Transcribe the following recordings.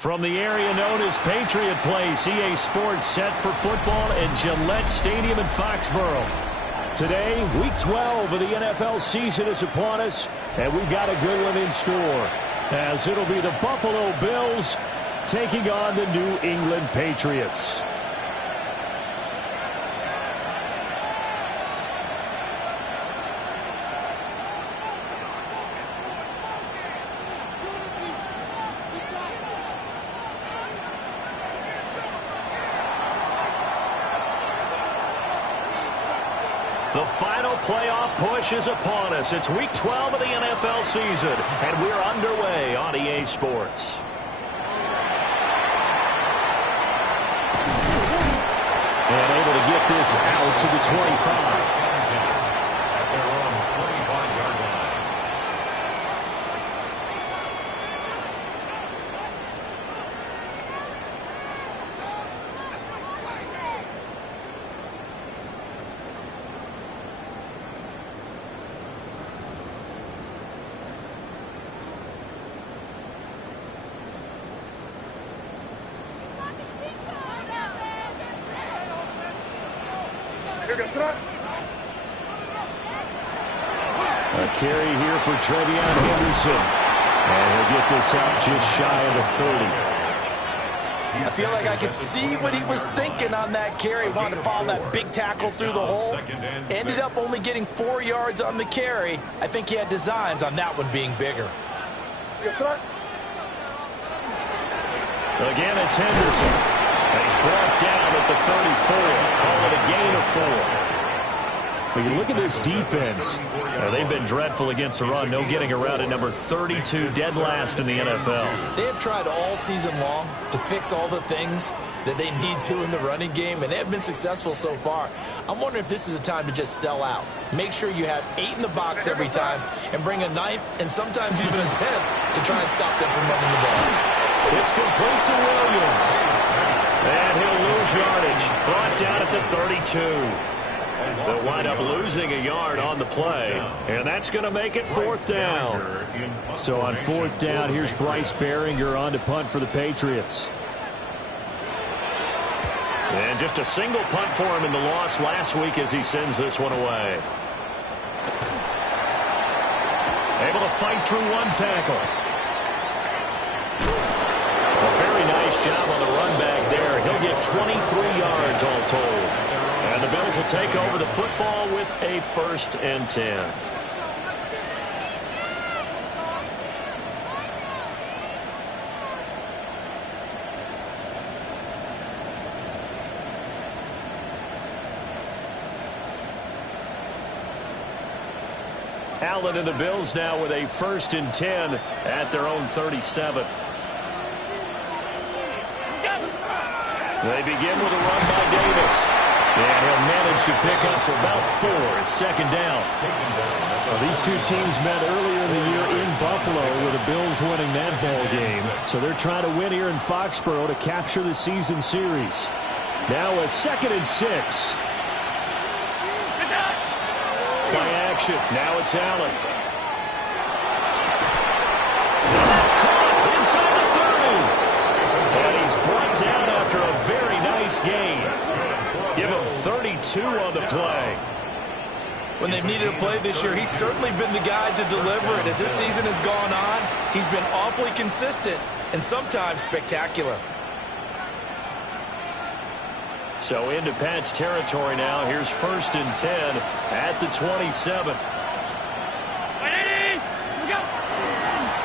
From the area known as Patriot Place, EA Sports set for football at Gillette Stadium in Foxborough. Today, Week 12 of the NFL season is upon us, and we've got a good one in store, as it'll be the Buffalo Bills taking on the New England Patriots. The final playoff push is upon us. It's Week 12 of the NFL season, and we're underway on EA Sports. And able to get this out to the 25. A carry here for Trevion Henderson. And he'll get this out just shy of the 30. I feel like I could see what he was thinking on that carry. Wanted to follow that big tackle through the hole. Ended up only getting 4 yards on the carry. I think he had designs on that one being bigger. Again, it's Henderson. And he's brought down at the 34. Call it a gain of 4. When you look at this defense, they've been dreadful against the run. No getting around at number 32, dead last in the NFL. They have tried all season long to fix all the things that they need to in the running game, and they have been successful so far. I'm wondering if this is a time to just sell out. Make sure you have 8 in the box every time and bring a 9th and sometimes even a 10th to try and stop them from running the ball. It's complete to Williams. And he'll lose yardage. Brought down at the 32. They'll wind up losing a yard on the play, and that's going to make it 4th down. So on 4th down, here's Bryce Behringer on to punt for the Patriots. And just a single punt for him in the loss last week as he sends this one away. Able to fight through one tackle. A very nice job on the run back there. He'll get 23 yards all told. And the Bills will take over the football with a 1st and 10. Allen and the Bills now with a 1st and 10 at their own 37. They begin with a run by Davis. And he'll manage to pick up for about 4. It's 2nd down. Well, these two teams met earlier in the year in Buffalo with the Bills winning that ball game. So they're trying to win here in Foxborough to capture the season series. Now a 2nd and 6. Play action. Now it's Allen. That's caught inside the 30. And he's brought down after a very nice gain. Give him 32 on the play. When they've needed a play this year, he's certainly been the guy to deliver it. As this season has gone on, he's been awfully consistent and sometimes spectacular. So into Pat's territory now. Here's 1st and 10 at the 27.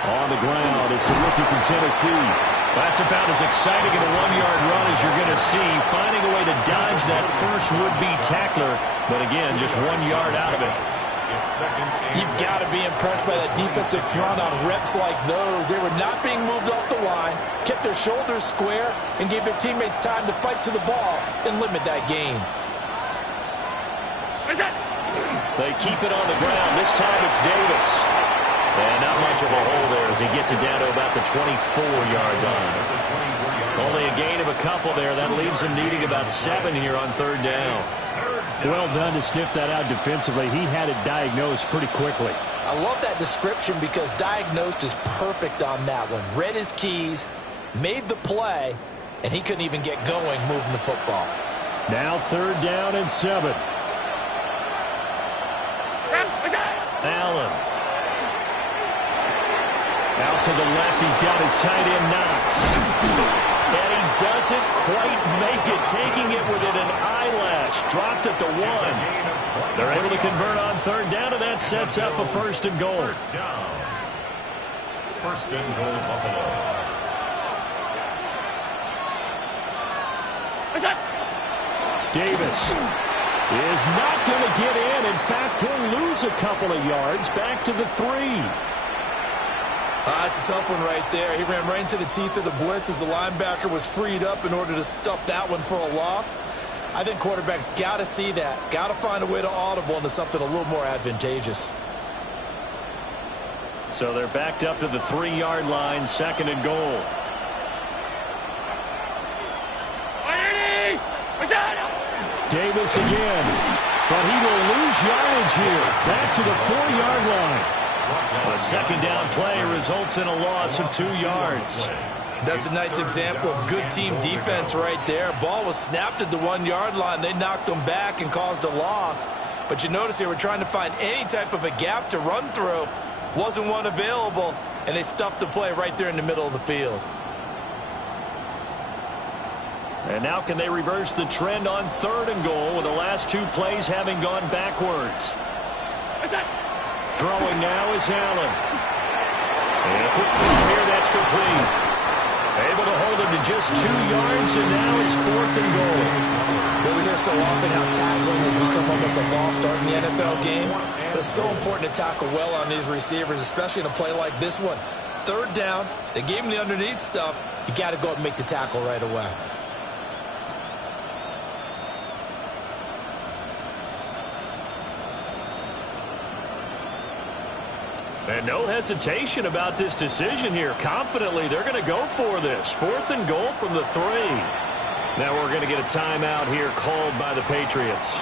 On the ground, it's the rookie from Tennessee. That's about as exciting in a 1-yard run as you're going to see. Finding a way to dodge that first would-be tackler. But again, just 1 yard out of it. You've got to be impressed by that defensive front on reps like those. They were not being moved off the line, kept their shoulders square, and gave their teammates time to fight to the ball and limit that gain. They keep it on the ground. This time it's Davis. And not much of a hole there as he gets it down to about the 24-yard line. Only a gain of a couple there. That leaves him needing about 7 here on 3rd down. Well done to sniff that out defensively. He had it diagnosed pretty quickly. I love that description because diagnosed is perfect on that one. Read his keys, made the play, and he couldn't even get going moving the football. Now 3rd down and 7. Allen. Out to the left, he's got his tight end Knox. And he doesn't quite make it, taking it within an eyelash. Dropped at the 1. They're able to convert on 3rd down, and that sets up a 1st and goal. 1st and goal, Buffalo. Davis is not going to get in. In fact, he'll lose a couple of yards back to the 3. That's a tough one right there. He ran right into the teeth of the blitz as the linebacker was freed up in order to stuff that one for a loss. I think quarterbacks got to see that. Got to find a way to audible into something a little more advantageous. So they're backed up to the 3-yard line, 2nd and goal. Davis again, but he will lose yardage here. Back to the 4-yard line. A 2nd down play results in a loss of 2 yards. That's a nice example of good team defense right there. Ball was snapped at the 1-yard line. They knocked them back and caused a loss. But you notice they were trying to find any type of a gap to run through. Wasn't one available, and they stuffed the play right there in the middle of the field. And now can they reverse the trend on 3rd and goal with the last 2 plays having gone backwards? Throwing now is Allen. And a quick throw here, that's complete. Able to hold him to just 2 yards, and now it's 4th and goal. Well, we hear so often how tackling has become almost a lost art in the NFL game. But it's so important to tackle well on these receivers, especially in a play like this one. 3rd down, they gave him the underneath stuff. You got to go up and make the tackle right away. And no hesitation about this decision here. Confidently, they're going to go for this. 4th and goal from the 3. Now we're going to get a timeout here called by the Patriots.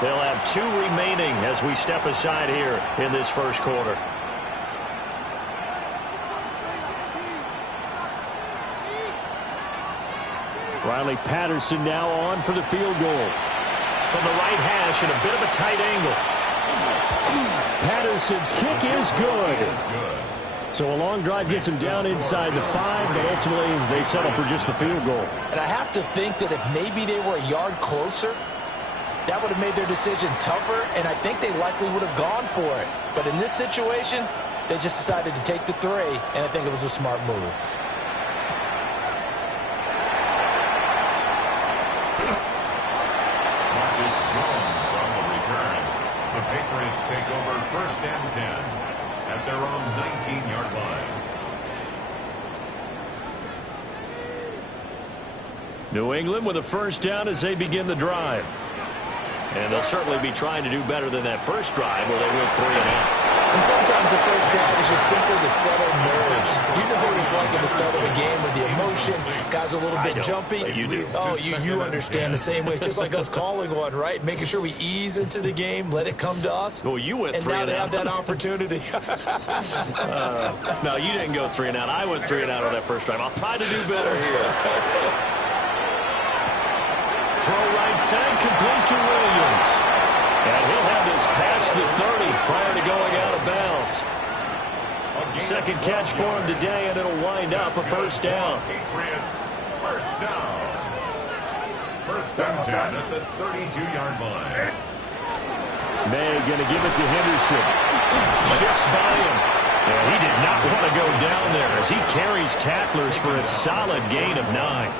They'll have 2 remaining as we step aside here in this 1st quarter. Riley Patterson now on for the field goal. From the right hash and a bit of a tight angle. Patterson's kick is good. So a long drive gets him down inside the 5, but ultimately they settle for just the field goal. And I have to think that if maybe they were a yard closer, that would have made their decision tougher, and I think they likely would have gone for it. But in this situation, they just decided to take the 3, and I think it was a smart move. Patriots take over 1st and 10 at their own 19-yard line. New England with a 1st down as they begin the drive. And they'll certainly be trying to do better than that first drive where they went 3 and out. And sometimes the first drive is just simply to settle nerves. You know what it's like at the start of a game with the emotion. Guys are a little bit jumpy. You do. Oh, you understand the same way. It's just like us calling one, right? Making sure we ease into the game, let it come to us. Well, you went 3 and out. And now they have that opportunity. No, you didn't go 3 and out. I went 3 and out on that first drive. I'll try to do better here. Throw right side, complete to Williams. And he'll have this past the 30 prior to going out of bounds. 2nd catch for him today, and it'll wind up a 1st down. Patriots, 1st down. 1st and 10 at the 32-yard line. May going to give it to Henderson. Shifts by him. And he did not want to go down there as he carries tacklers for a solid gain of 9.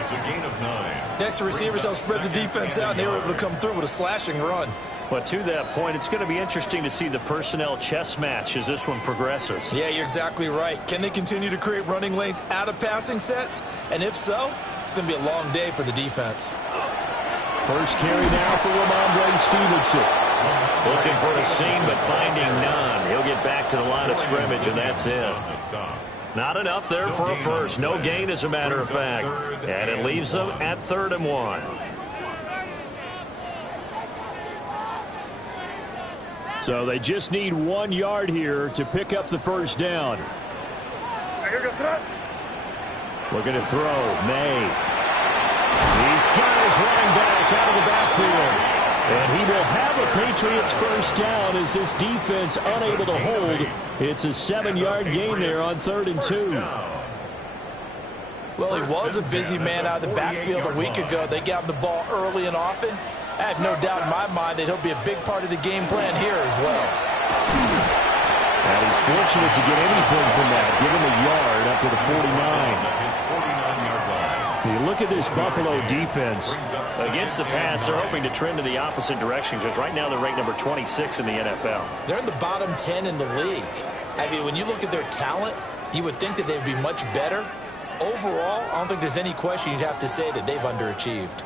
It's a gain of 9. Next, the receivers help spread the defense out, and they were able to come through with a slashing run. But to that point, it's going to be interesting to see the personnel chess match as this one progresses. Yeah, you're exactly right. Can they continue to create running lanes out of passing sets? And if so, it's going to be a long day for the defense. First carry now for Ramondre Stevenson. Looking for a seam, but finding none. He'll get back to the line of scrimmage, and that's it. Not enough there for a first. No gain, as a matter of fact. And it leaves them at 3rd and 1. So they just need 1 yard here to pick up the 1st down. Looking to throw. May. He's got his running back out of the backfield. And he will have a Patriots first down as this defense unable to hold. It's a 7-yard gain there on 3rd and 2. Well, he was a busy man out of the backfield a week ago. They got him the ball early and often. I have no doubt in my mind that he'll be a big part of the game plan here as well. And he's fortunate to get anything from that. Give him a yard up to the 49. You look at this Buffalo defense. Against the pass, they're hoping to trend in the opposite direction because right now they're ranked number 26 in the NFL. They're in the bottom 10 in the league. I mean, when you look at their talent, you would think that they'd be much better. Overall, I don't think there's any question you'd have to say that they've underachieved.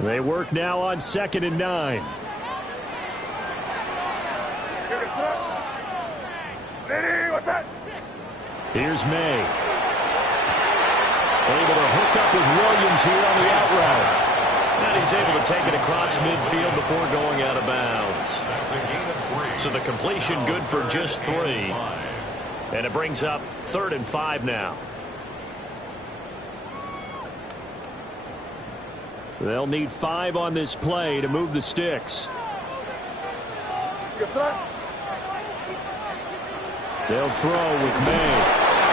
They work now on 2nd and 9. Here's May. Able to hook up with Williams here on the out route. And he's able to take it across midfield before going out of bounds. So the completion good for just 3. And it brings up 3rd and 5 now. They'll need 5 on this play to move the sticks. They'll throw with May.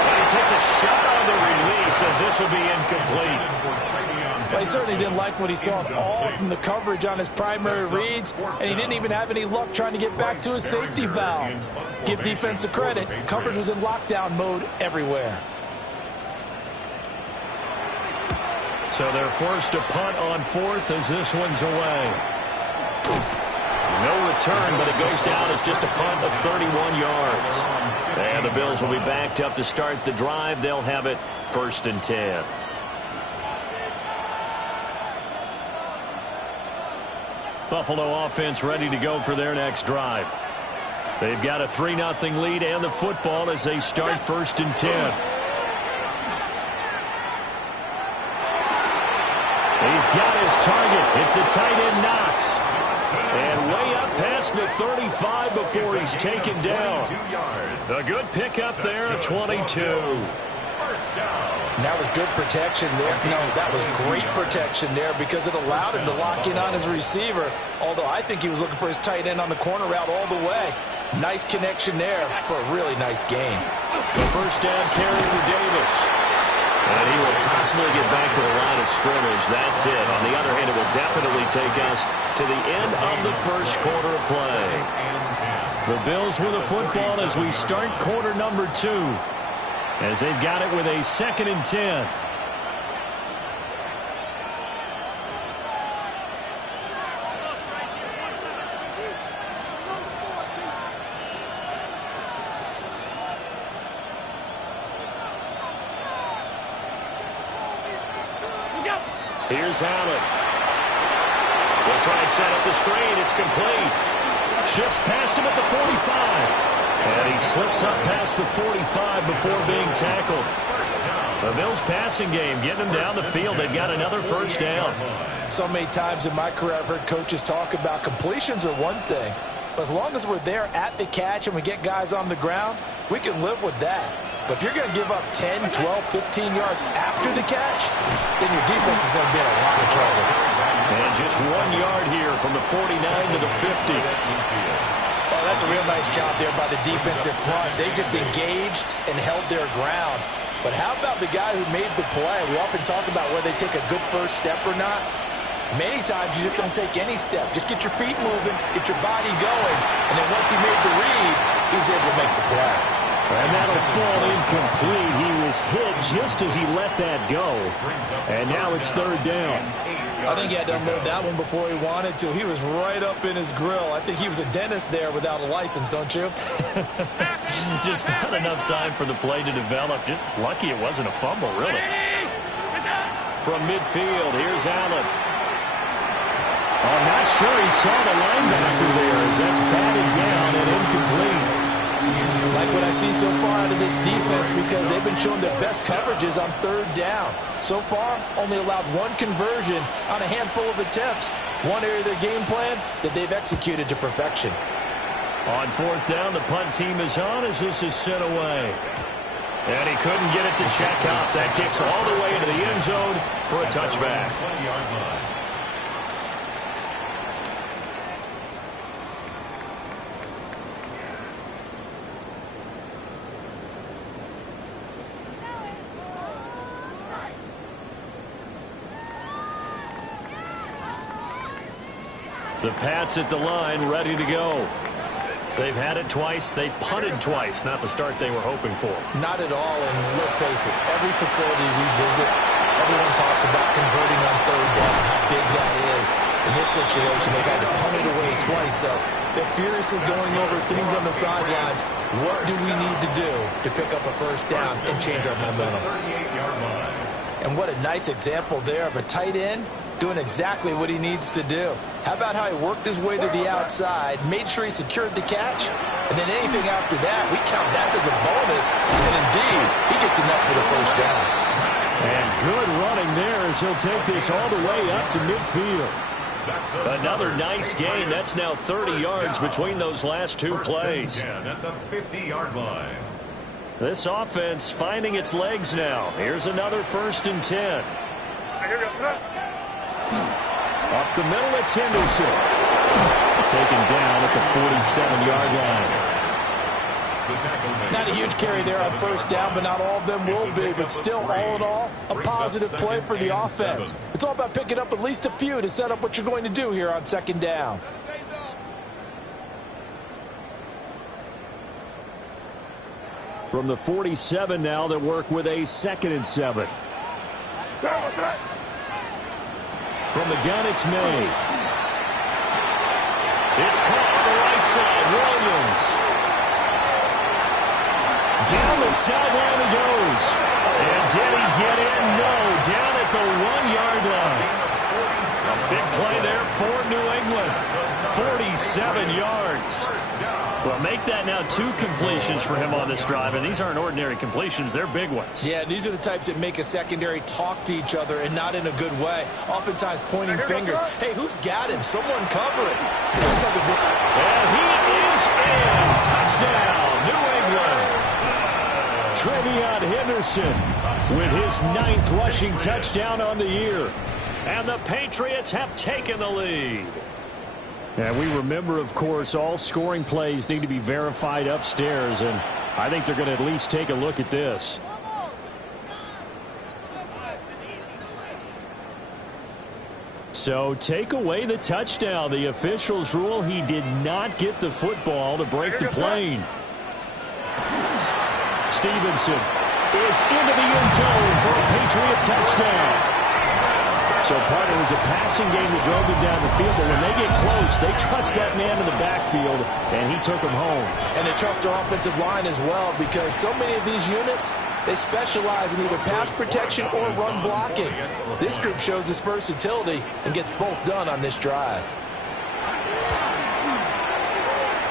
And he takes a shot on the release as this will be incomplete. Well, he certainly didn't like what he saw all from the coverage on his primary reads, and he didn't even have any luck trying to get back to his safety valve. Give defense a credit. Coverage was in lockdown mode everywhere. So they're forced to punt on 4th as this one's away. No return, but it goes down as just a punt of 31 yards. And the Bills will be backed up to start the drive. They'll have it 1st and 10. Buffalo offense ready to go for their next drive. They've got a 3-0 lead and the football as they start 1st and 10. He's got his target. It's the tight end Knox. And way up past the 35 before he's taken down. A good pickup there at 22. And that was good protection there. No, that was great protection there because it allowed him to lock in on his receiver. Although I think he was looking for his tight end on the corner route all the way. Nice connection there for a really nice gain. The first down carry for Davis. And he will possibly get back to the line of scrimmage. That's it. On the other hand, it will definitely take us to the end of the first quarter of play. The Bills with a football as we start quarter number 2. As they've got it with a 2nd and 10. Here's Allen. They'll try and set up the screen. It's complete. Shifts past him at the 45. And he slips up past the 45 before being tackled. The Bills passing game getting them down the field. They've got another first down. So many times in my career I've heard coaches talk about completions are one thing. But as long as we're there at the catch and we get guys on the ground, we can live with that. But if you're going to give up 10, 12, 15 yards after the catch, then your defense is going to be in a lot of trouble. And just 1 yard here from the 49 to the 50. Oh, that's a real nice job there by the defensive front. They just engaged and held their ground. But how about the guy who made the play? We often talk about whether they take a good first step or not. Many times you just don't take any step. Just get your feet moving, get your body going, and then once he made the read, he was able to make the play. And that'll fall incomplete. He was hit just as he let that go. And now it's 3rd down. I think he had to unload that one before he wanted to. He was right up in his grill. I think he was a dentist there without a license, don't you? Just not enough time for the play to develop. Just lucky it wasn't a fumble, really. From midfield, here's Allen. I'm not sure he saw the linebacker there as that's batted down and incomplete. Like what I see so far out of this defense because they've been showing their best coverages on 3rd down. So far, only allowed 1 conversion on a handful of attempts. One area of their game plan that they've executed to perfection. On fourth down, the punt team is on as this is sent away. And he couldn't get it to check out. That kicks all the way into the end zone for a touchback. The Pats at the line, ready to go. They've had it twice. They've punted twice. Not the start they were hoping for. Not at all, and let's face it, every facility we visit, everyone talks about converting on third down, how big that is. In this situation, they've had to punt it away twice, so they're furiously going over things on the sidelines. What do we need to do to pick up a first down and change our momentum? And what a nice example there of a tight end doing exactly what he needs to do. How about how he worked his way to the outside, made sure he secured the catch, and then anything after that, we count that as a bonus, and indeed, he gets enough for the first down. And good running there as he'll take this all the way up to midfield. Another nice gain. That's now 30 yards between those last two plays. At the 50-yard line. This offense finding its legs now. Here's another 1st and 10. Up the middle, it's Henderson. Taken down at the 47-yard line. Not a huge carry there on first down, but not all of them will be. But still, all in all, a positive play for the offense. It's all about picking up at least a few to set up what you're going to do here on second down. From the 47 now, they work with a 2nd and 7. From the gun, it's May. It's caught on the right side. Williams. Down the sideline he goes. And did he get in? No. Down at the 1-yard line. A big play there for New England. 47 yards. Well, make that now 2 completions for him on this drive, and these aren't ordinary completions. They're big ones. Yeah, these are the types that make a secondary talk to each other and not in a good way. Oftentimes pointing fingers. Hey, who's got him? Someone cover it. And he is in. Touchdown, New England. Trevion Henderson with his 9th rushing touchdown on the year. And the Patriots have taken the lead. And we remember, of course, all scoring plays need to be verified upstairs, and I think they're going to at least take a look at this. So take away the touchdown. The officials rule he did not get the football to break the plane. Stevenson is into the end zone for a Patriot touchdown. So, partner, it was a passing game that drove them down the field, but when they get close, they trust that man in the backfield, and he took them home. And they trust their offensive line as well, because so many of these units, they specialize in either pass protection or run blocking. This group shows its versatility and gets both done on this drive.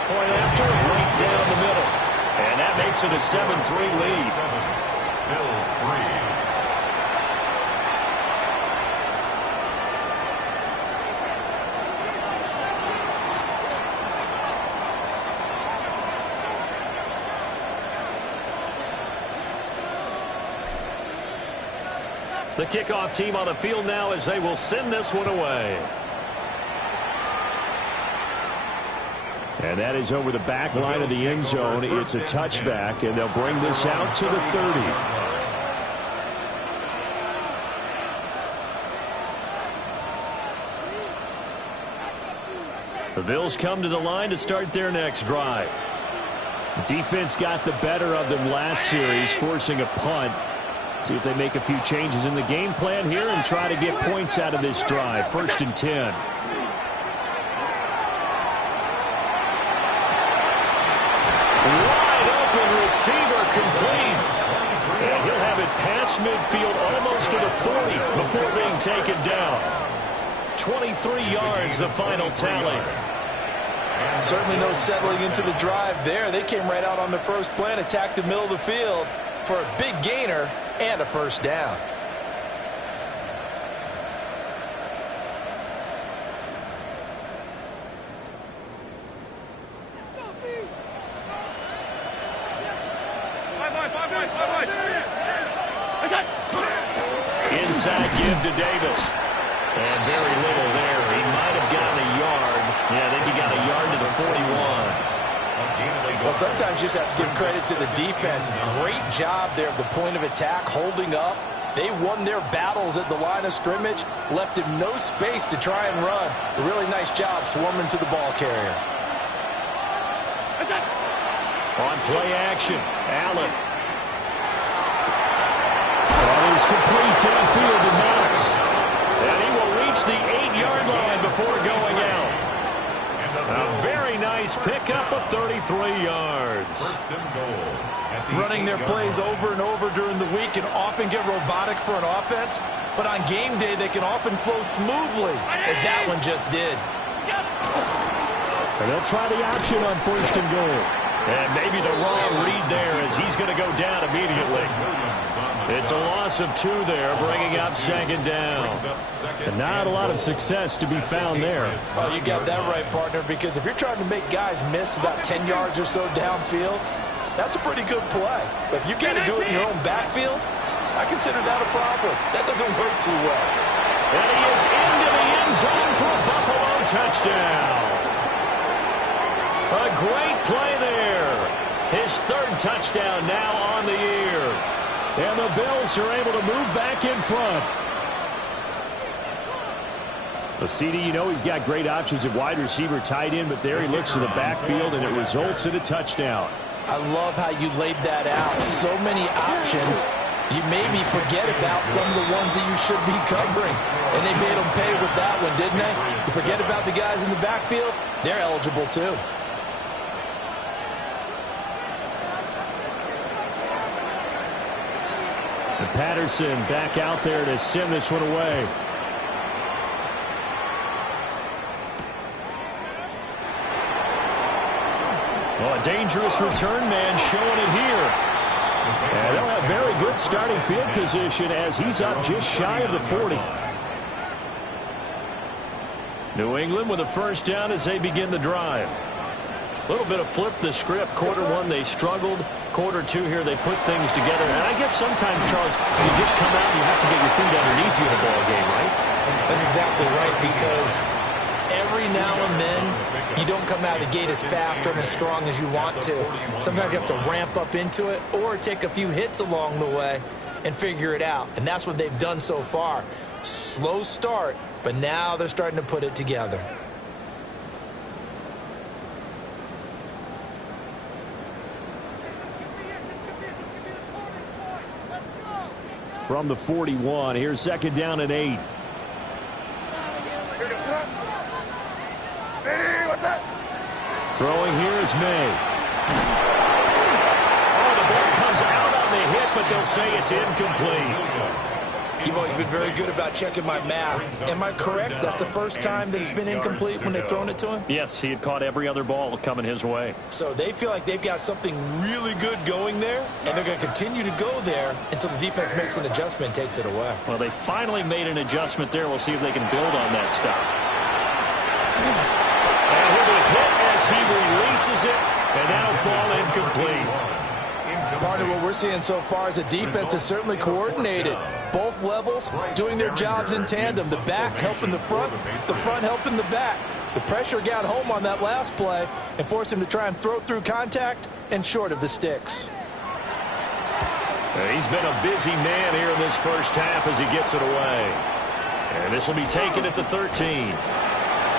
Point after, right down the middle. And that makes it a 7-3 lead. Bills 3. The kickoff team on the field now as they will send this one away. And that is over the back line of the end zone. It's a touchback, and they'll bring this out to the 30. The Bills come to the line to start their next drive. Defense got the better of them last series, forcing a punt. See if they make a few changes in the game plan here and try to get points out of this drive. 1st and 10. Wide open receiver complete. And he'll have it past midfield almost to the 40 before being taken down. 23 yards, the final tally. Certainly no settling into the drive there. They came right out on the first play and attacked the middle of the field for a big gainer and a first down. Inside give to Davis. And very little there. He might have gotten a yard. Yeah, I think he got a yard to the 41. Well, sometimes you just have to give credit to the defense. Great job there at the point of attack, holding up. They won their battles at the line of scrimmage, left him no space to try and run. A really nice job swarming to the ball carrier. On play action, Allen. That is complete downfield to Knox. And he will reach the 8-yard line before going out. A very nice pickup of 33 yards. First and goal. Running their plays over and over during the week can often get robotic for an offense, but on game day they can often flow smoothly, as that one just did. And they'll try the option on first and goal. And maybe the wrong read there as he's going to go down immediately. It's a loss of 2 there, bringing up second down. And not a lot of success to be found there. Oh, you got that right, partner, because if you're trying to make guys miss about 10 yards or so downfield, that's a pretty good play. But if you got to do it in your own backfield, I consider that a problem. That doesn't work too well. And he is into the end zone for a Buffalo touchdown. A great play there. His 3rd touchdown now on the year. And the Bills are able to move back in front. The CD, you know he's got great options at wide receiver, tight end, but there he looks to the backfield, and it results in a touchdown. I love how you laid that out. So many options. You maybe forget about some of the ones that you should be covering. And they made them pay with that one, didn't they? You forget about the guys in the backfield, they're eligible too. And Patterson back out there to send this one away. Well, a dangerous return man showing it here. And they'll have very good starting field position as he's up just shy of the 40. New England with a first down as they begin the drive. A little bit of flip the script. Quarter 1 they struggled. Quarter 2 here they put things together. And I guess sometimes, Charles, you just come out and you have to get your feet underneath you in a ball game, right? That's exactly right, because every now and then you don't come out of the gate as fast or as strong as you want to. Sometimes you have to ramp up into it or take a few hits along the way and figure it out. And that's what they've done so far. Slow start, but now they're starting to put it together. From the 41, here's second down and 8. Throwing here is May. Oh, the ball comes out on the hit, but they'll say it's incomplete. You've always been very good about checking my math. Am I correct? That's the first time that it's been incomplete when they've thrown it to him? Yes, he had caught every other ball coming his way. So they feel like they've got something really good going there, and they're going to continue to go there until the defense makes an adjustment and takes it away. Well, they finally made an adjustment there. We'll see if they can build on that stop. And he'll be hit as he releases it, and that'll fall incomplete. Partner, what we're seeing so far is the defense is certainly coordinated. Both levels doing their jobs in tandem. The back helping the front helping the back. The pressure got home on that last play and forced him to try and throw through contact and short of the sticks. He's been a busy man here in this first half as he gets it away. And this will be taken at the 13.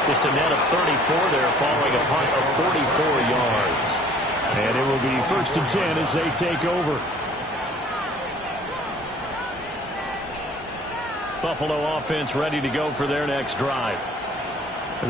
Just a net of 34 there following a punt of 44 yards. And it will be first and 10 as they take over. Buffalo offense ready to go for their next drive.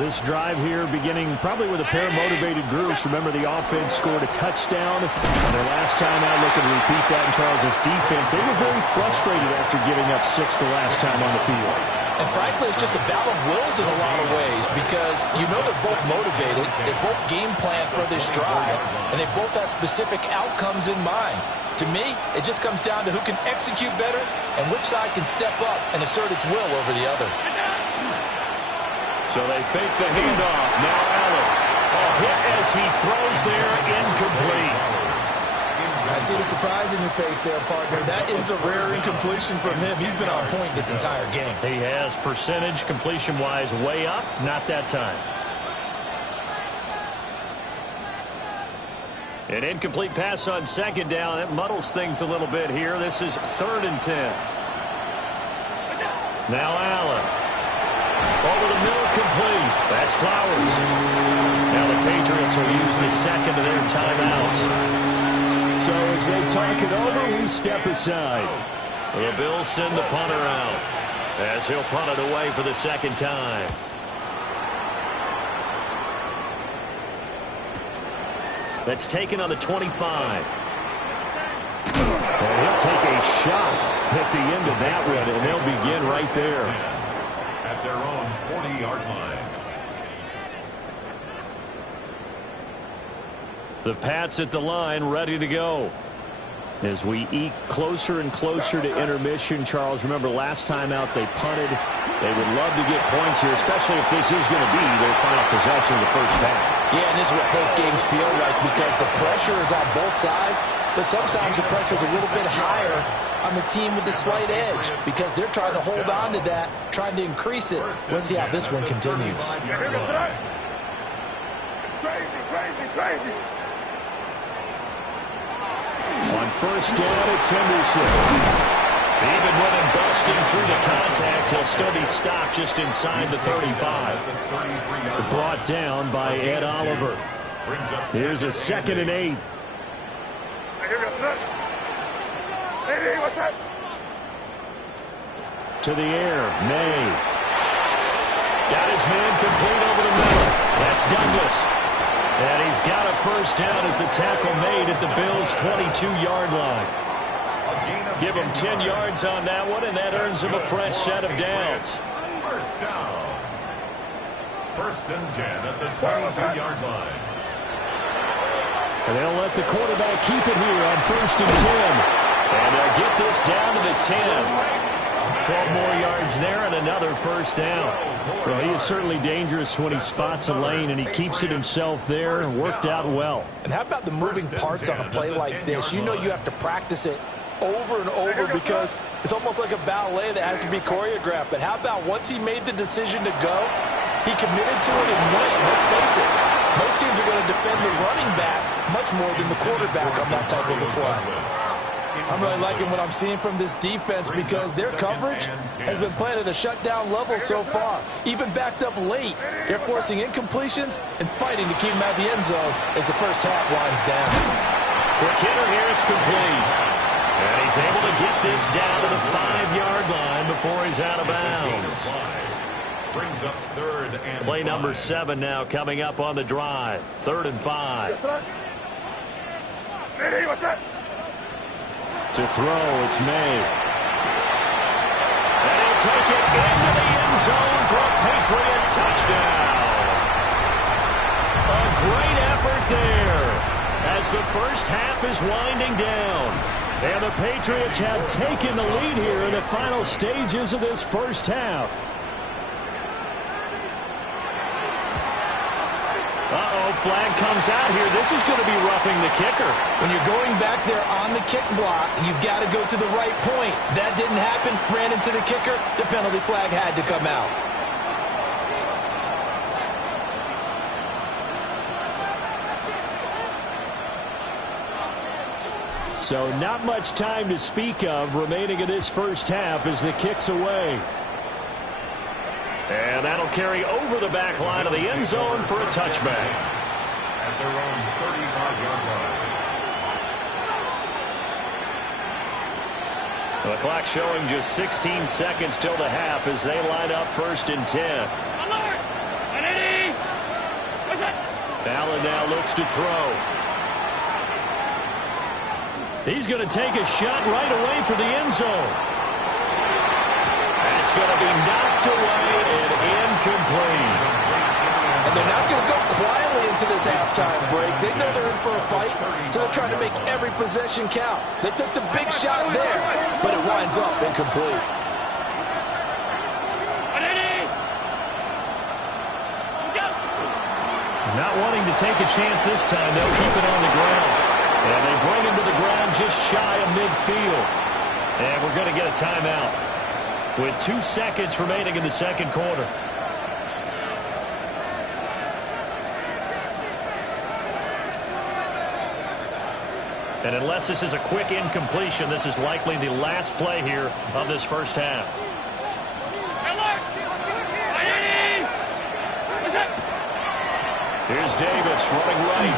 This drive here beginning probably with a pair of motivated groups. Remember, the offense scored a touchdown on their last time out. Looking to repeat that in Charles' defense. They were very frustrated after giving up 6 the last time on the field. And frankly, it's just a battle of wills in a lot of ways because you know they're both motivated. They both game plan for this drive, and they both have specific outcomes in mind. To me, it just comes down to who can execute better and which side can step up and assert its will over the other. So they fake the handoff. Now Allen. A hit as he throws there, incomplete. I see the surprise in your face there, partner. That is a rare incompletion from him. He's been on point this entire game. He has percentage completion-wise way up. Not that time. An incomplete pass on second down. That muddles things a little bit here. This is 3rd and 10. Now Allen. Over the middle, complete. That's Flowers. Now the Patriots will use the second of their timeouts. So as they talk it over, we step aside. The Bills send the punter out as he'll punt it away for the second time. That's taken on the 25. And he'll take a shot at the end of that one, and they'll begin right there. At their own 40-yard line. The Pats at the line, ready to go. As we eke closer and closer to intermission, Charles, remember last time out they punted. They would love to get points here, especially if this is going to be their final possession of the first half. Yeah, and this is what close games feel like because the pressure is on both sides, but sometimes the pressure is a little bit higher on the team with the slight edge because they're trying to hold on to that, trying to increase it. Let's see how this one continues. Crazy. On first down, it's Henderson. Even with him busting through the contact, he'll still be stopped just inside the 35. Brought down by Ed Oliver. Here's a 2nd and 8. To the air, May. Got his man complete over the middle. That's Douglas. And he's got a first down as the tackle made at the Bills' 22-yard line. Give him 10 yards on that one, and that earns him a fresh set of downs. First down. 1st and 10 at the 22-yard line. And they'll let the quarterback keep it here on 1st and 10. And they'll get this down to the 10. 12 more yards there and another first down. Well, he is certainly dangerous when he spots a lane, and he keeps it himself there and worked out well. And how about the moving parts on a play like this? You know you have to practice it over and over because it's almost like a ballet that has to be choreographed. But how about once he made the decision to go, he committed to it and went. Let's face it, most teams are going to defend the running back much more than the quarterback on that type of a play. I'm really liking what I'm seeing from this defense because their coverage has been playing at a shutdown level so far. Even backed up late, they're forcing incompletions and fighting to keep them out of the end zone as the first half winds down. Quick hitter here, it's complete. And he's able to get this down to the 5-yard line before he's out of bounds. Brings up 3rd and Play number 7 now coming up on the drive. 3rd and 5. To throw, it's May. And he'll take it into the end zone for a Patriot touchdown. A great effort there as the first half is winding down. And the Patriots have taken the lead here in the final stages of this first half. Flag comes out here. This is going to be roughing the kicker. When you're going back there on the kick block, you've got to go to the right point. That didn't happen. Ran into the kicker. The penalty flag had to come out. So not much time to speak of remaining in this first half as the kick's away. And that'll carry over the back line of the end zone for a touchback. At their own 35-yard line. The clock showing just 16 seconds till the half as they line up 1st and 10. Allen now looks to throw. He's going to take a shot right away for the end zone. That's going to be knocked away and incomplete. And they're not going to go quietly into this halftime break. They know they're in for a fight, so they're trying to make every possession count. They took the big shot there, but it winds up incomplete. Not wanting to take a chance this time, they'll keep it on the ground. And they bring him to the ground midfield. And we're going to get a timeout with 2 seconds remaining in the second quarter. And unless this is a quick incompletion, this is likely the last play here of this first half. Here's Davis running right.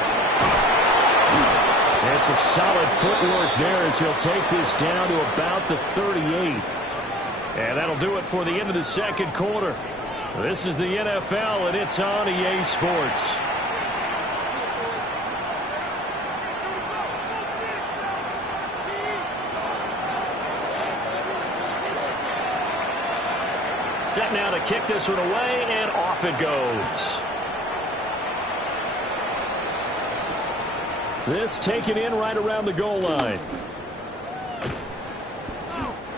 And some solid footwork there as he'll take this down to about the 38. And that'll do it for the end of the second quarter. This is the NFL, and it's on EA Sports. Set now to kick this one away, and off it goes. This taken in right around the goal line.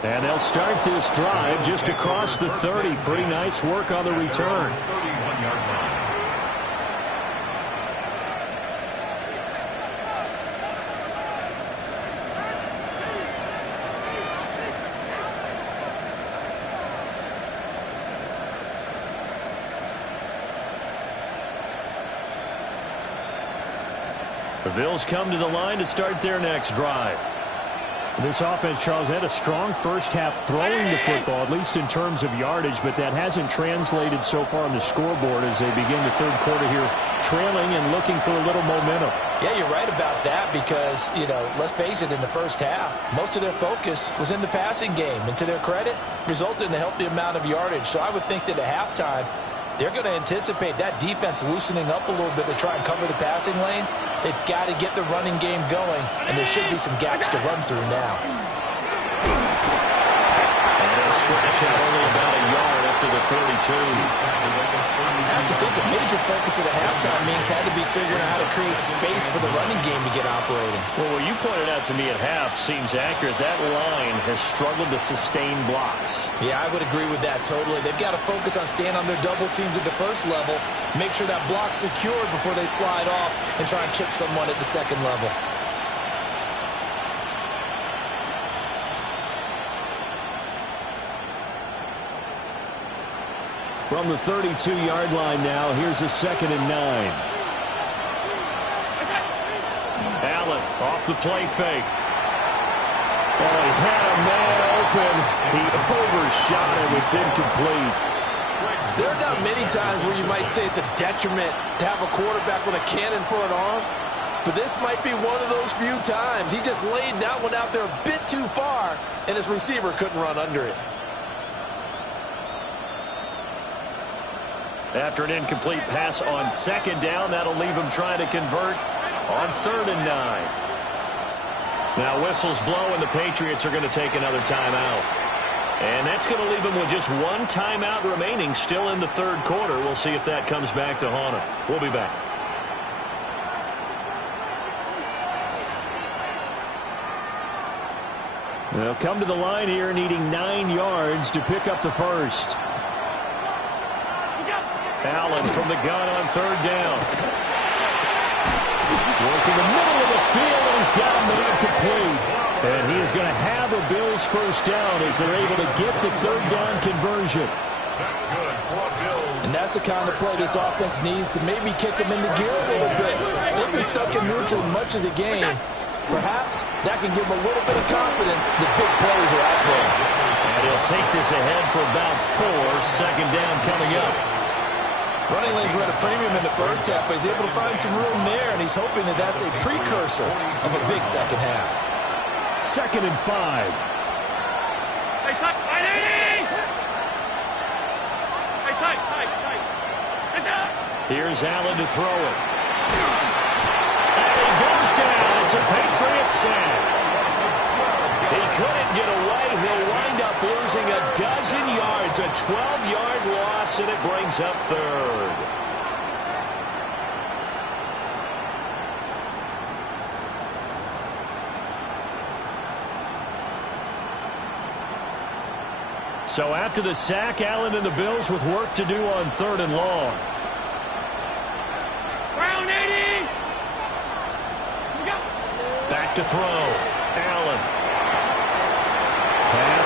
And they'll start this drive just across the 30. Pretty nice work on the return. 31-yard line. The Bills come to the line to start their next drive. This offense, Charles, had a strong first half throwing the football, at least in terms of yardage, but that hasn't translated so far on the scoreboard as they begin the third quarter here, trailing and looking for a little momentum. Yeah, you're right about that because, let's face it, in the first half, most of their focus was in the passing game. And to their credit, resulted in a healthy amount of yardage. So I would think that at halftime, they're going to anticipate that defense loosening up a little bit to try and cover the passing lanes. They've got to get the running game going, and there should be some gaps to run through now. And they'll scratch out only about a yard after the 32. I have to think a major focus at the halftime means had to be figuring out how to create space for the running game to get operating. Well, what you pointed out to me at half seems accurate. That line has struggled to sustain blocks. Yeah, I would agree with that totally. They've got to focus on staying on their double teams at the first level, make sure that block's secured before they slide off and try and chip someone at the second level. From the 32-yard line now, here's a 2nd and 9. Allen off the play fake. Oh, he had a man open. He overshot him. It's incomplete. There are not many times where you might say it's a detriment to have a quarterback with a cannon for an arm, but this might be one of those few times. He just laid that one out there a bit too far, and his receiver couldn't run under it. After an incomplete pass on 2nd down, that'll leave him trying to convert on 3rd and 9. Now whistles blow, and the Patriots are going to take another timeout. And that's going to leave them with just one timeout remaining still in the third quarter. We'll see if that comes back to haunt them. We'll be back. They'll come to the line here needing 9 yards to pick up the first. Allen from the gun on 3rd down. Working the middle of the field, and he's got a man complete. And he is going to have a Bills first down as they're able to get the 3rd down conversion. That's good for Bills. And that's the kind of play this offense needs to maybe kick them into gear a little bit. They've been stuck in neutral much of the game. Perhaps that can give them a little bit of confidence that big plays are out there. And he'll take this ahead for about 4. 2nd down coming up. Running lanes were at a premium in the first half, but he's able to find some room there, and he's hoping that that's a precursor of a big second half. 2nd and 5. Hey, tight, tight, hey, tight, tight, tight. Here's Allen to throw it. And he goes down. It's a Patriots sack. He couldn't get away. He'll wind up losing a dozen yards, a 12-yard loss, and it brings up 3rd. So after the sack, Allen and the Bills with work to do on 3rd and long. Brown 80. Back to throw. Allen.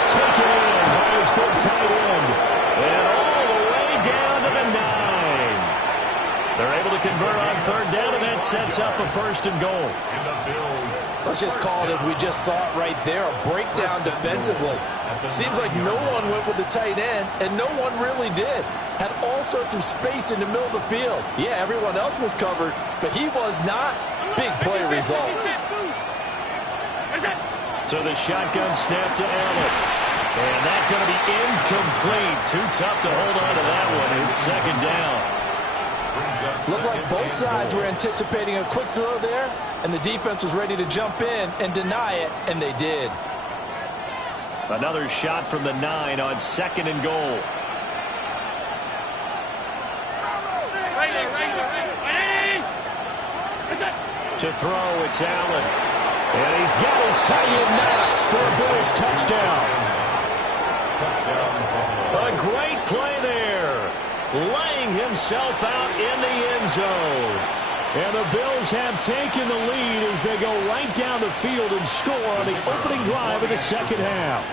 taken in by his big tight end. And all the way down to the 9. They're able to convert on third down, and that sets up a 1st and goal. Let's just call it as we just saw it right there, a breakdown defensively. Seems like no one went with the tight end, and no one really did. Had all sorts of space in the middle of the field. Yeah, everyone else was covered, but he was not. Big play results. So the shotgun snap to Allen. And that's going to be incomplete. Too tough to hold on to that one. It's 2nd down. Looked like both sides were anticipating a quick throw there, and the defense was ready to jump in and deny it, and they did. Another shot from the 9 on 2nd and goal. To throw, it's Allen. And he's got his tight end Knox for a Bills touchdown. A great play there. Laying himself out in the end zone. And the Bills have taken the lead as they go right down the field and score on the opening drive of the 2nd half.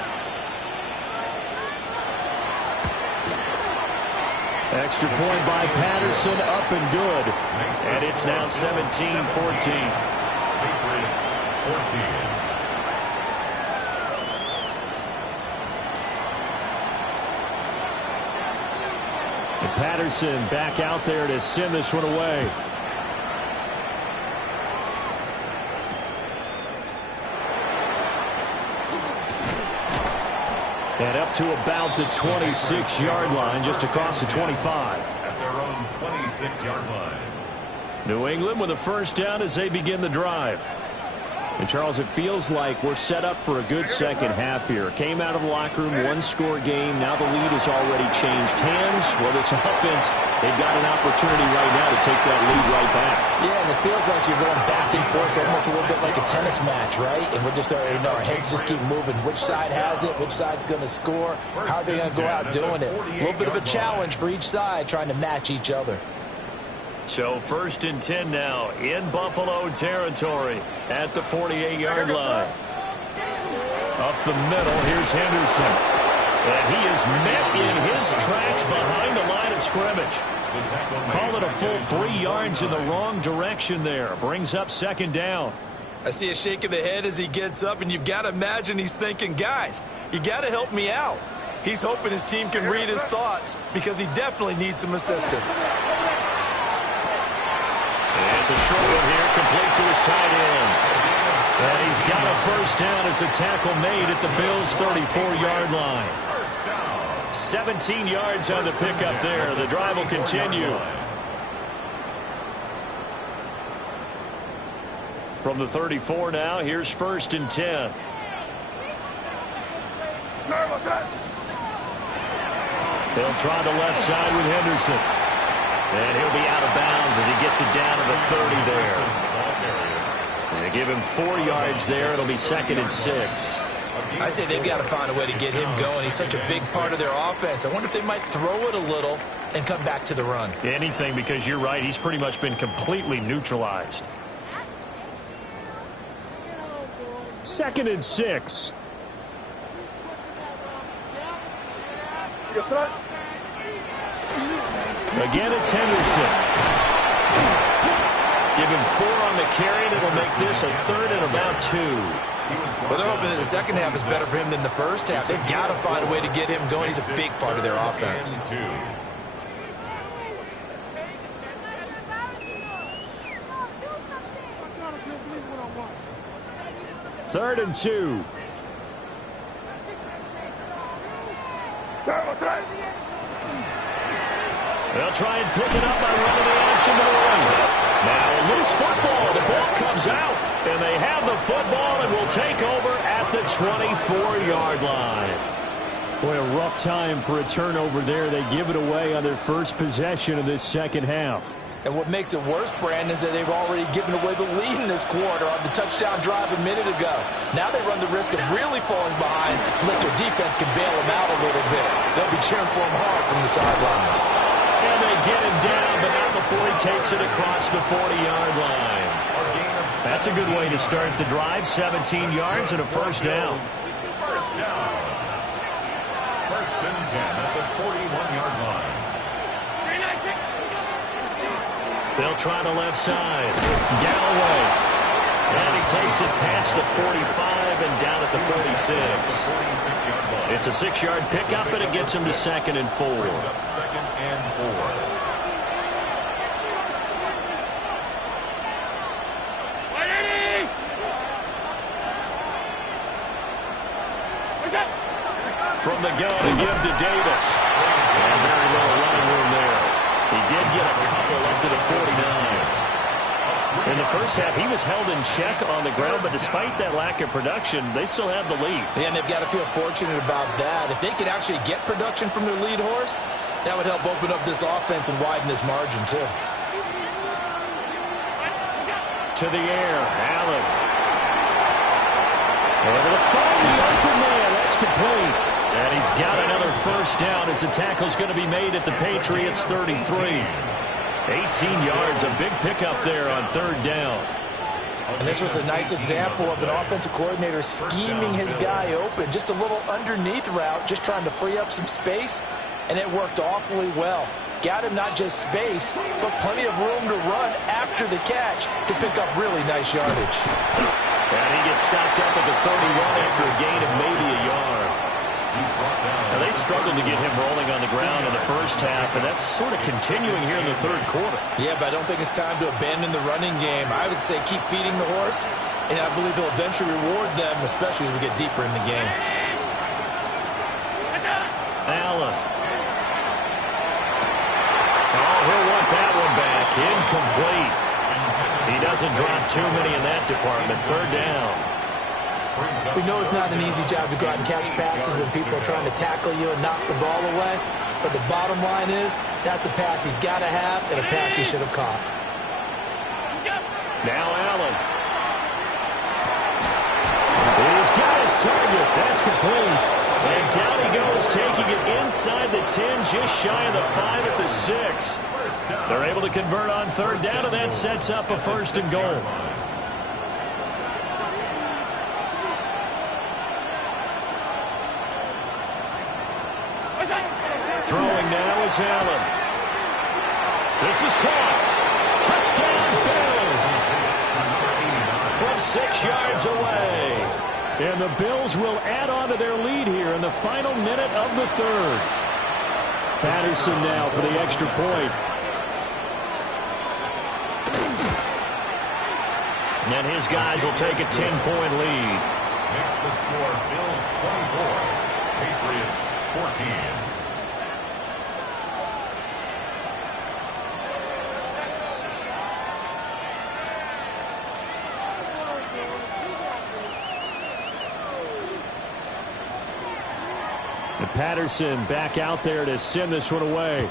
Extra point by Patterson, up and good. And it's now 17-14. Patriots 14. And Patterson back out there to send this one away. And up to about the 26-yard line, just across the 25. At their own 26-yard line. New England with a 1st down as they begin the drive. And, Charles, it feels like we're set up for a good 2nd half here. Came out of the locker room, 1-score game. Now the lead has already changed hands. Well, this offense, they've got an opportunity right now to take that lead right back. Yeah, and it feels like you're going back and forth almost a little bit like a tennis match, right? And we're just already know our heads just keep moving. Which side has it? Which side's going to score? How are they going to go out doing it? A little bit of a challenge for each side trying to match each other. So 1st and 10 now in Buffalo territory at the 48-yard line. Up the middle, here's Henderson. And he is met in his tracks behind the line of scrimmage. Call it a full 3 yards in the wrong direction there. Brings up 2nd down. I see a shake of the head as he gets up, and you've got to imagine he's thinking, guys, you got to help me out. He's hoping his team can read his thoughts because he definitely needs some assistance. It's a short one here, complete to his tight end. And he's got a 1st down as the tackle made at the Bills' 34-yard line. 17 yards on the pickup there. The drive will continue. From the 34 now, here's 1st and 10. They'll try the left side with Henderson. And he'll be out of bounds as he gets it down to the 30 there. And they give him 4 yards there. It'll be 2nd and 6. I'd say they've got to find a way to get him going. He's such a big part of their offense. I wonder if they might throw it a little and come back to the run. Anything, because you're right. He's pretty much been completely neutralized. 2nd and 6. Again, it's Henderson. Give him 4 on the carry, and it'll make this a 3rd and about 2. Well, they're hoping that the 2nd half is better for him than the 1st half. They've got to find a way to get him going. He's a big part of their offense. 3rd and 2. They'll try and pick it up by running the action to the right. Now, loose football. The ball comes out, and they have the football and will take over at the 24-yard line. Boy, a rough time for a turnover there. They give it away on their first possession of this 2nd half. And what makes it worse, Brandon, is that they've already given away the lead in this quarter on the touchdown drive a minute ago. Now they run the risk of really falling behind unless their defense can bail them out a little bit. They'll be cheering for him hard from the sidelines. And they get him down, but not before he takes it across the 40-yard line. That's a good way to start the drive. 17 yards and a 1st down. First and 10 at the 41-yard line. They'll try the left side. Galloway. And he takes it past the 45 and down at the 46. It's a 6-yard pickup, and it gets him to 2nd and 4. Second and 4. From the gun to give to Davis. And very little running room there. He did get a couple up to the 49. In the first half, he was held in check on the ground, but despite that lack of production, they still have the lead. Yeah, and they've got to feel fortunate about that. If they could actually get production from their lead horse, that would help open up this offense and widen this margin, too. To the air, Allen. Able to find the open man. That's complete. And he's got another first down as the tackle's going to be made at the Patriots' 33. 18 yards, a big pickup there on 3rd down. And this was a nice example of an offensive coordinator scheming his guy open. Just a little underneath route, just trying to free up some space, and it worked awfully well. Got him not just space, but plenty of room to run after the catch to pick up really nice yardage. And he gets stopped up at the 31 after a gain of maybe a yard. Now, they struggled to get him rolling on the ground in the first half, and that's sort of continuing here in the 3rd quarter. Yeah, but I don't think it's time to abandon the running game. I would say keep feeding the horse, and I believe he'll eventually reward them, especially as we get deeper in the game. Allen. Oh, he'll want that one back. Incomplete. He doesn't drop too many in that department. 3rd down. We know it's not an easy job to go out and catch passes when people are trying to tackle you and knock the ball away. But the bottom line is, that's a pass he's got to have and a pass he should have caught. Now Allen. He's got his target. That's complete. And down he goes, taking it inside the 10, just shy of the 5 at the 6. They're able to convert on 3rd down, and that sets up a 1st and goal. Throwing now is Allen. This is caught. Touchdown, Bills. From 6 yards away. And the Bills will add on to their lead here in the final minute of the 3rd. Patterson now for the extra point. And his guys will take a 10-point lead. Makes the score Bills 24, Patriots 14. And Patterson back out there to send this one away.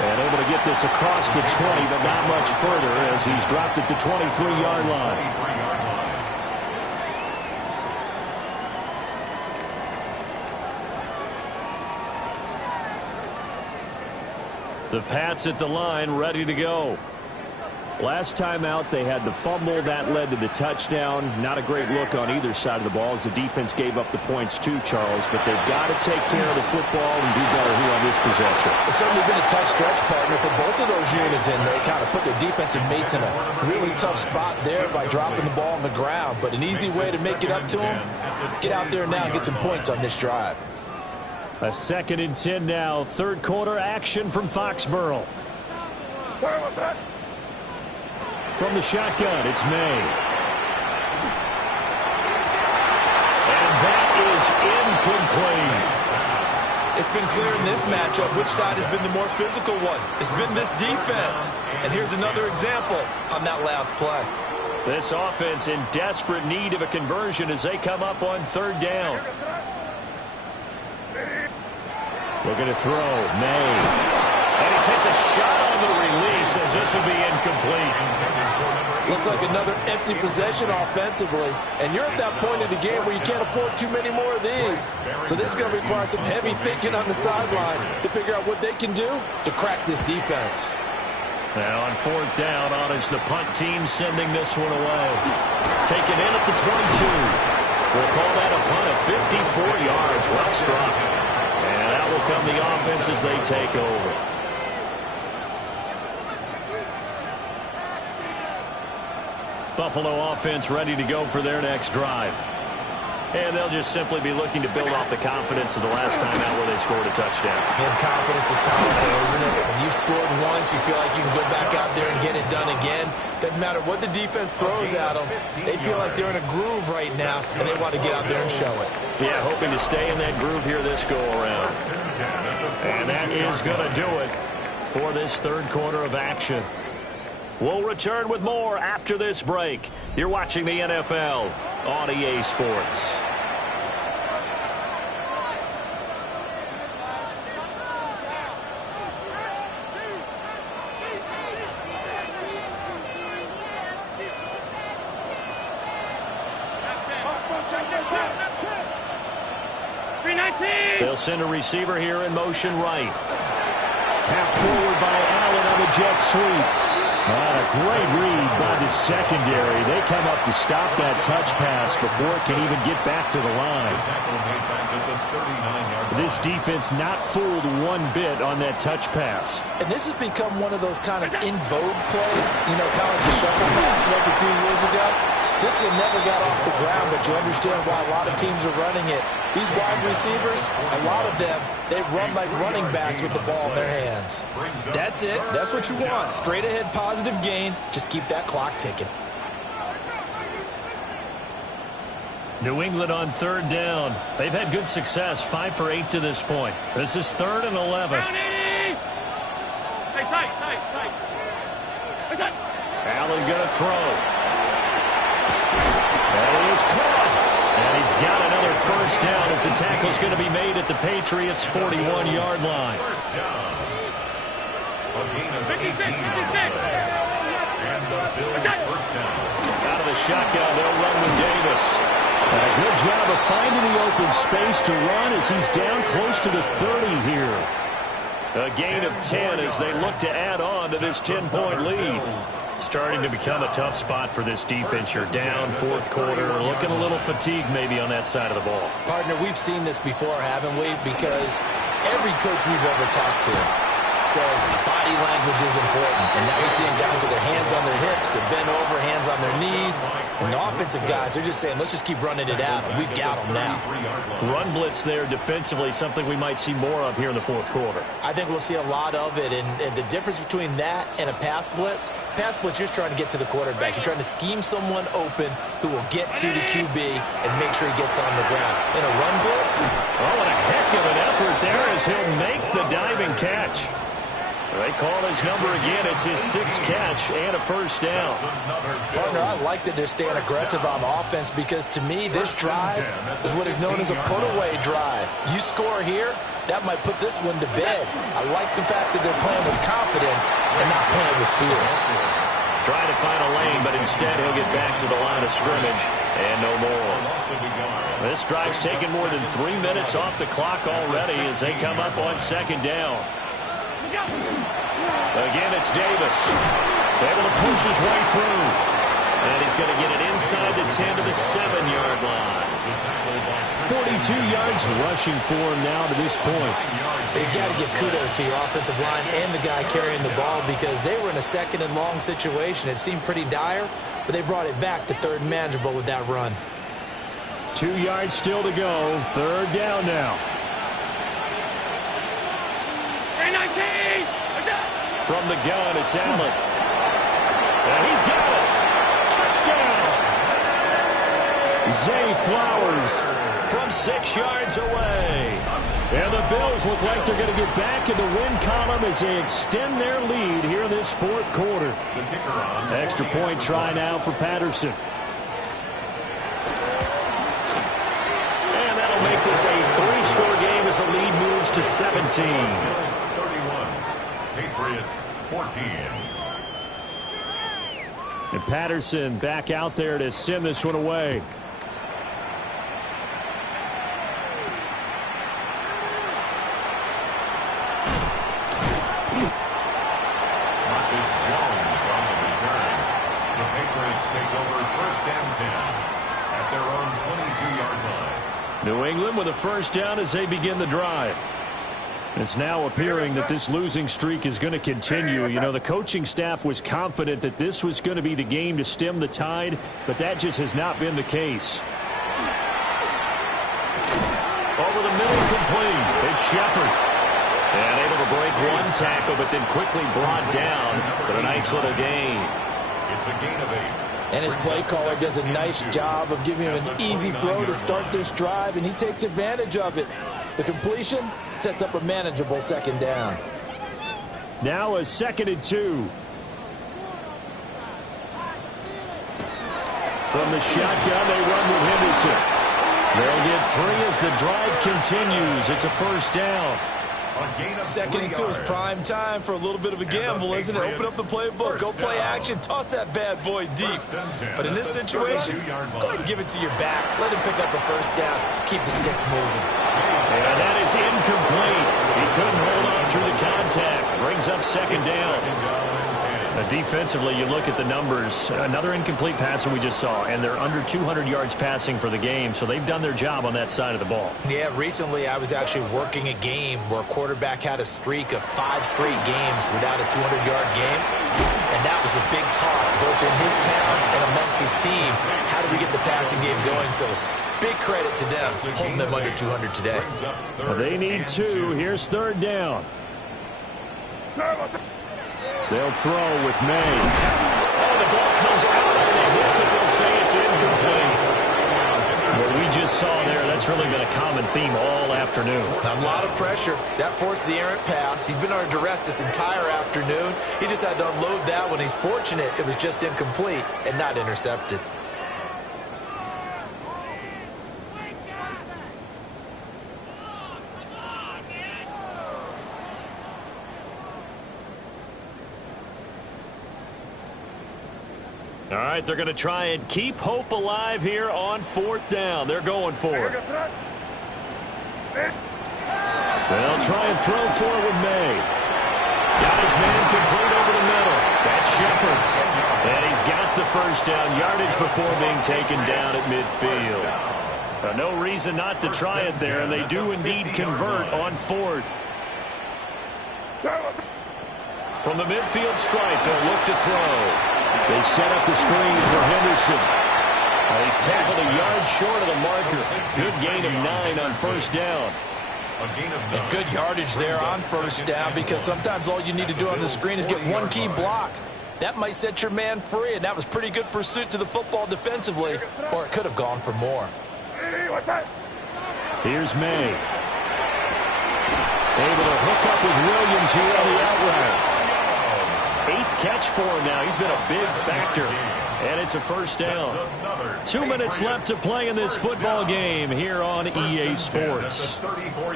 And able to get this across the 20, but not much further as he's dropped at the 23-yard line. The Pats at the line, ready to go. Last time out, they had the fumble. That led to the touchdown. Not a great look on either side of the ball as the defense gave up the points too, Charles. But they've got to take care of the football and do better here on this possession. It's certainly been a tough stretch, partner, for both of those units, and they kind of put their defensive mates in a really tough spot there by dropping the ball on the ground. But an easy way to make it up to them, get out there now and get some points on this drive. A 2nd and 10 now. 3rd quarter action from Foxborough. Where was that? From the shotgun, it's May. And that is incomplete. It's been clear in this matchup which side has been the more physical one. It's been this defense. And here's another example on that last play. This offense in desperate need of a conversion as they come up on 3rd down. Looking to throw, May. And he takes a shot on the release as this will be incomplete. Looks like another empty possession offensively. And you're at that point in the game where you can't afford too many more of these. So this is going to require some heavy thinking on the sideline to figure out what they can do to crack this defense. Now on fourth down, on is the punt team sending this one away. Taken in at the 22. We'll call that a punt of 54 yards. Well struck. And out will come the offense as they take over. Buffalo offense ready to go for their next drive. And they'll just simply be looking to build off the confidence of the last time out where they scored a touchdown. And confidence is powerful, isn't it? When you've scored once, you feel like you can go back out there and get it done again. Doesn't matter what the defense throws at them. They feel like they're in a groove right now, and they want to get out there and show it. Yeah, hoping to stay in that groove here this go-around. And that is going to do it for this third quarter of action. We'll return with more after this break. You're watching the NFL on EA Sports. They'll send a receiver here in motion right. Tap forward by Allen on the jet sweep. A great read by the secondary. They come up to stop that touch pass before it can even get back to the line. This defense not fooled one bit on that touch pass. And this has become one of those kind of in vogue plays. You know, kind of like the shuffle pass was a few years ago. This one never got off the ground, but you understand why a lot of teams are running it. These wide receivers, a lot of them, they run like running backs with the ball in their hands. That's it. That's what you want. Straight ahead positive gain. Just keep that clock ticking. New England on third down. They've had good success, 5 for 8 to this point. This is 3rd and 11. Allen going to throw. That is caught. And he's got another first down as the tackle's going to be made at the Patriots' 41-yard line. First down. A gain of 18 on the play. And the Bills first down. Out of the shotgun, they'll run with Davis. And a good job of finding the open space to run as he's down close to the 30 here. A gain of 10 as they look to add on to this 10-point lead. Starting to become a tough spot for this defense. You're down fourth quarter, looking a little fatigued maybe on that side of the ball. Partner, we've seen this before, haven't we? Because every coach we've ever talked to says body language is important. And now you're seeing guys with their hands on their hips, they're bent over, hands on their knees. And the offensive guys, they're just saying, let's just keep running it out. And we've got them now. Run blitz there defensively, something we might see more of here in the fourth quarter. I think we'll see a lot of it. And the difference between that and a pass blitz, you're just trying to get to the quarterback. You're trying to scheme someone open who will get to the QB and make sure he gets on the ground. In a run blitz, oh, and a heck of an effort there as he'll make the diving catch. They call his number again. It's his 6th catch and a first down. Partner, I like that they're staying aggressive on offense because, to me, this drive is what is known as a put-away drive. You score here, that might put this one to bed. I like the fact that they're playing with confidence and not playing with fear. Trying to find a lane, but instead he'll get back to the line of scrimmage and no more. This drive's taken more than 3 minutes off the clock already as they come up on second down. Again, it's Davis. Able to push his way through. And he's going to get it inside the 10 to the 7-yard line. 42 yards rushing for him now to this point. You've got to give kudos to your offensive line and the guy carrying the ball because they were in a 2nd and long situation. It seemed pretty dire, but they brought it back to 3rd and manageable with that run. 2 yards still to go. 3rd down now. From the gun, it's Allen. And he's got it. Touchdown. Zay Flowers from 6 yards away. And the Bills look like they're going to get back in the win column as they extend their lead here in this fourth quarter. Extra point try now for Patterson. And that'll make this a 3-score game as the lead moves to 17. Patriots 14. And Patterson back out there to send this one away. Marcus take over 1st and 10 at their own 22-yard line. New England with a first down as they begin the drive. It's now appearing that this losing streak is going to continue. You know, the coaching staff was confident that this was going to be the game to stem the tide, but that just has not been the case. Over the middle, complete. It's Shepard. And able to break one tackle, but then quickly brought down for a nice little gain. It's a gain of 8. And his play caller does a nice job of giving him an easy throw to start this drive, and he takes advantage of it. The completion sets up a manageable second down. Now a 2nd and 2. From the shotgun, they run with Henderson. They'll get 3 as the drive continues. It's a first down. 2nd and 2 is prime time for a little bit of a gamble, isn't it? Open up the playbook, go play action, toss that bad boy deep. But in this situation, go ahead and give it to your back. Let him pick up a first down. Keep the sticks moving. And that is incomplete. He couldn't hold on through the contact. Brings up 2nd down. Defensively, you look at the numbers. Another incomplete passer we just saw, and they're under 200 yards passing for the game, so they've done their job on that side of the ball. Yeah, recently I was actually working a game where a quarterback had a streak of 5 straight games without a 200-yard game, and that was a big talk, both in his town and amongst his team. How do we get the passing game going? So big credit to them, holding them under 200 today. They need 2. Here's 3rd down. They'll throw with May. Oh, the ball comes out on the hit, but they'll say it's incomplete. What we just saw there, that's really been a common theme all afternoon. A lot of pressure. That forced the errant pass. He's been under duress this entire afternoon. He just had to unload that one. He's fortunate it was just incomplete and not intercepted. All right, they're going to try and keep hope alive here on 4th down. They're going for it. They'll try and throw forward May. Got his man complete over the middle. That's Shepard. And he's got the first down yardage before being taken down at midfield. No reason not to try it there, and they do indeed convert on 4th. From the midfield stripe, they'll look to throw. They set up the screen for Henderson. He's tackled a yard short of the marker. Good gain of 9 on 1st down. And good yardage there on 1st down, because sometimes all you need to do on the screen is get one key block. That might set your man free, and that was pretty good pursuit to the football defensively, or it could have gone for more. Here's May. Able to hook up with Williams here on the out route. 8th catch for him now. He's been a big factor. And it's a first down. 2 minutes left to play in this football game here on EA Sports.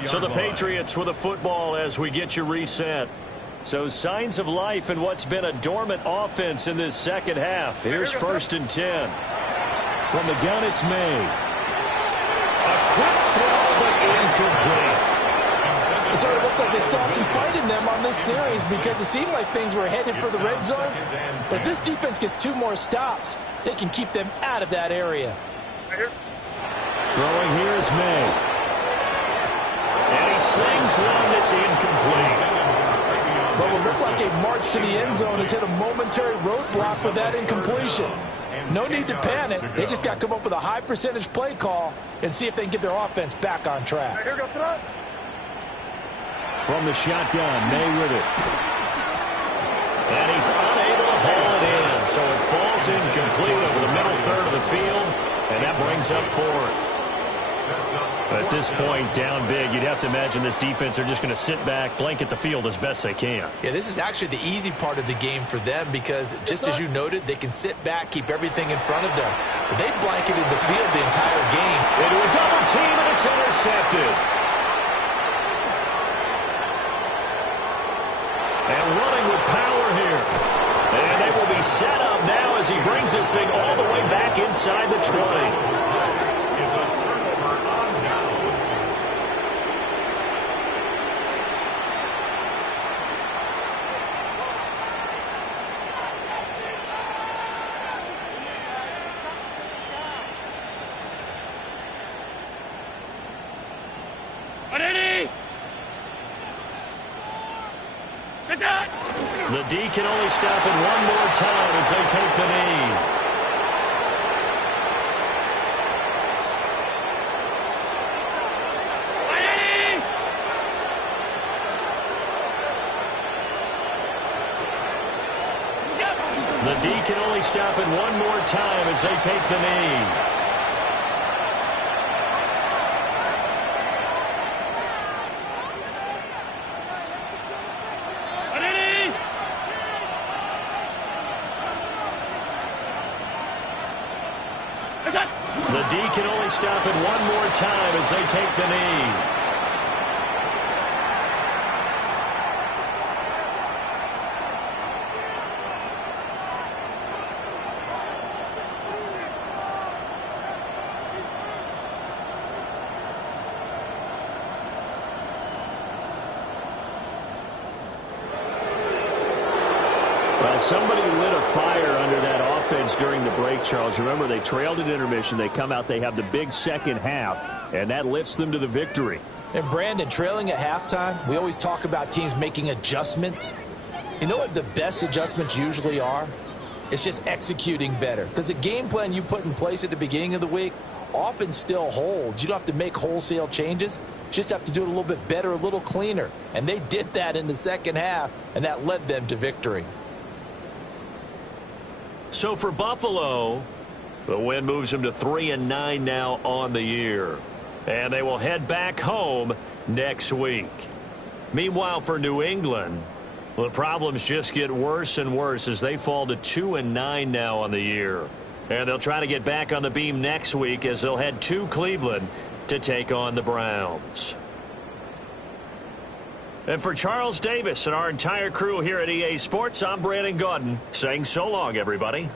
So the Patriots with a football as we get you reset. So signs of life in what's been a dormant offense in this second half. Here's 1st and 10. From the gun, it's May. A quick throw, but incomplete. So it looks like they still have some fight in them on this series, because it seemed like things were headed for the red zone. But this defense gets 2 more stops, they can keep them out of that area. Throwing here is May. And he slings one that's incomplete. But what looked like a march to the end zone has hit a momentary roadblock with that incompletion. No need to panic. They just got to come up with a high percentage play call and see if they can get their offense back on track. From the shotgun, May with it. And he's unable to haul it in, so it falls incomplete over the middle third of the field, and that brings up 4th. At this point, down big, you'd have to imagine this defense are just going to sit back, blanket the field as best they can. Yeah, this is actually the easy part of the game for them, because just as you noted, they can sit back, keep everything in front of them. But they blanketed the field the entire game. Into a double team, and it's intercepted. And running with power here. And they will be set up now as he brings this thing all the way back inside the 20. The D can only stop it one more time as they take the knee. The D can only stop it one more time as they take the knee. The D can only stop it one more time as they take the knee. Well, somebody lit a fire under that offense during the break, Charles. Remember, they trailed at intermission. They come out, they have the big second half, and that lifts them to the victory. And, Brandon, trailing at halftime, we always talk about teams making adjustments. You know what the best adjustments usually are? It's just executing better. Because the game plan you put in place at the beginning of the week often still holds. You don't have to make wholesale changes. You just have to do it a little bit better, a little cleaner. And they did that in the second half, and that led them to victory. So for Buffalo, the win moves them to 3-9 now on the year. And they will head back home next week. Meanwhile, for New England, the problems just get worse and worse as they fall to 2-9 now on the year. And they'll try to get back on the beam next week as they'll head to Cleveland to take on the Browns. And for Charles Davis and our entire crew here at EA Sports, I'm Brandon Gaudin saying so long, everybody.